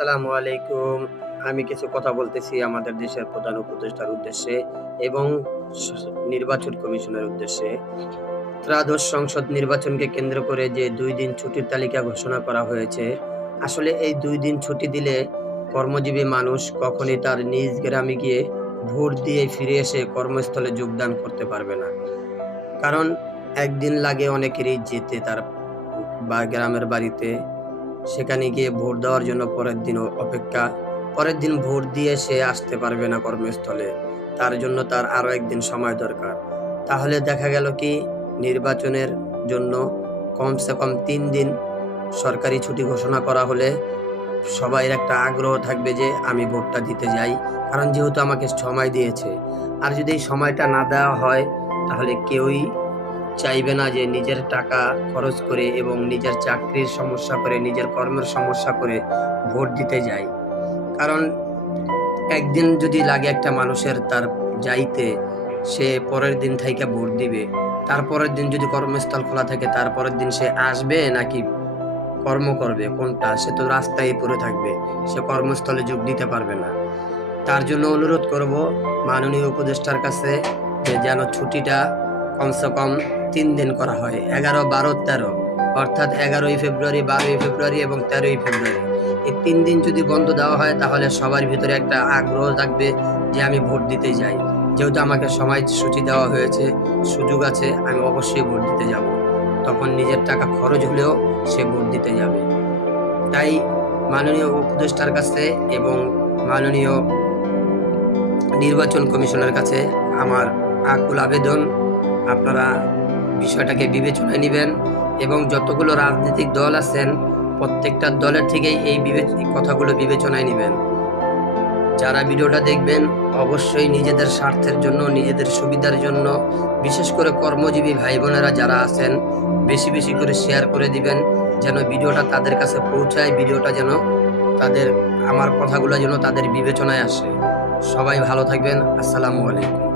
আসসালামু আলাইকুম। আমি কিছু কথা বলতেছি আমাদের দেশের প্রধান উপদেষ্টার উদ্দেশ্যে এবং স নির্বাচন কমিশনের উদ্দেশ্যে। ত্রয়োদশ সংসদ নির্বাচনকে কেন্দ্র করে যে ২ দিন ছুটির তালিকা ঘোষণা করা হয়েছে, আসলে এই ২ দিন ছুটি দিলে কর্মজীবী মানুষ কখনই তার নিজ গ্রামে গিয়ে ভোট দিয়ে ফিরে এসে কর্মস্থলে যোগদান করতে পারবে না। কারণ একদিন লাগে অনেকেরই যেতে তার গ্রামের বাড়িতে। সেখানে গিয়ে ভোট দেওয়ার জন্য পরের দিনও অপেক্ষা। পরের দিন ভোট দিয়ে সে আসতে পারবে না কর্মস্থলে। তার জন্য তার আরো একদিন সময় দরকার। তাহলে দেখা গেল কি নির্বাচনের জন্য কমসে কম ৩ দিন সরকারি ছুটি ঘোষণা করা হলে সবাইর একটা আগ্রহ থাকবে যে আমি ভোটটা দিতে যাই। কারণ যেহেতু আমাকে সময় দিয়েছে। আর যদি এই সময়টা না দেওয়া হয় তাহলে কেউই চাইবে না যে নিজের টাকা খরচ করে এবং নিজের চাকরির সমস্যা করে, নিজের কর্মের সমস্যা করে ভোট দিতে যায়। কারণ একদিন যদি লাগে একটা মানুষের তার যাইতে, সে পরের দিন থাইকা ভোট দিবে। তারপরের দিন যদি কর্মস্থল খোলা থাকে, তারপরের দিন সে আসবে নাকি কর্ম করবে কোনটা? সে তো রাস্তায় পড়ে থাকবে। সে কর্মস্থলে যোগ দিতে পারবে না। তার জন্য অনুরোধ করব মাননীয় উপদেষ্টার কাছে যে যেন ছুটিটা কমসে কম ৩ দিন করা হয়। ১১, ১২, ১৩ অর্থাৎ ১১ই ফেব্রুয়ারি, ১২ই ফেব্রুয়ারি এবং ১৩ই ফেব্রুয়ারি। এই ৩ দিন যদি বন্ধ দেওয়া হয় তাহলে সবার ভিতরে একটা আগ্রহ থাকবে যে আমি ভোট দিতে যাই। যেহেতু আমাকে সময়সূচি দেওয়া হয়েছে, সুযোগ আছে, আমি অবশ্যই ভোট দিতে যাব। তখন নিজের টাকা খরচ হলেও সে ভোট দিতে যাবে। তাই মাননীয় উপদেষ্টার কাছে এবং মাননীয় নির্বাচন কমিশনের কাছে আমার আকুল আবেদন, আপনারা বিষয়টাকে বিবেচনায় নিবেন এবং যতগুলো রাজনৈতিক দল আছেন প্রত্যেকটা দলের থেকেই এই কথাগুলো বিবেচনায় নিবেন। যারা ভিডিওটা দেখবেন অবশ্যই নিজেদের স্বার্থের জন্য, নিজেদের সুবিধার জন্য, বিশেষ করে কর্মজীবী ভাই বোনেরা যারা আছেন বেশি বেশি করে শেয়ার করে দিবেন যেন ভিডিওটা তাদের কাছে পৌঁছায়, ভিডিওটা যেন আমার কথাগুলো যেন তাদের বিবেচনায় আসে। সবাই ভালো থাকবেন। আসসালামু আলাইকুম।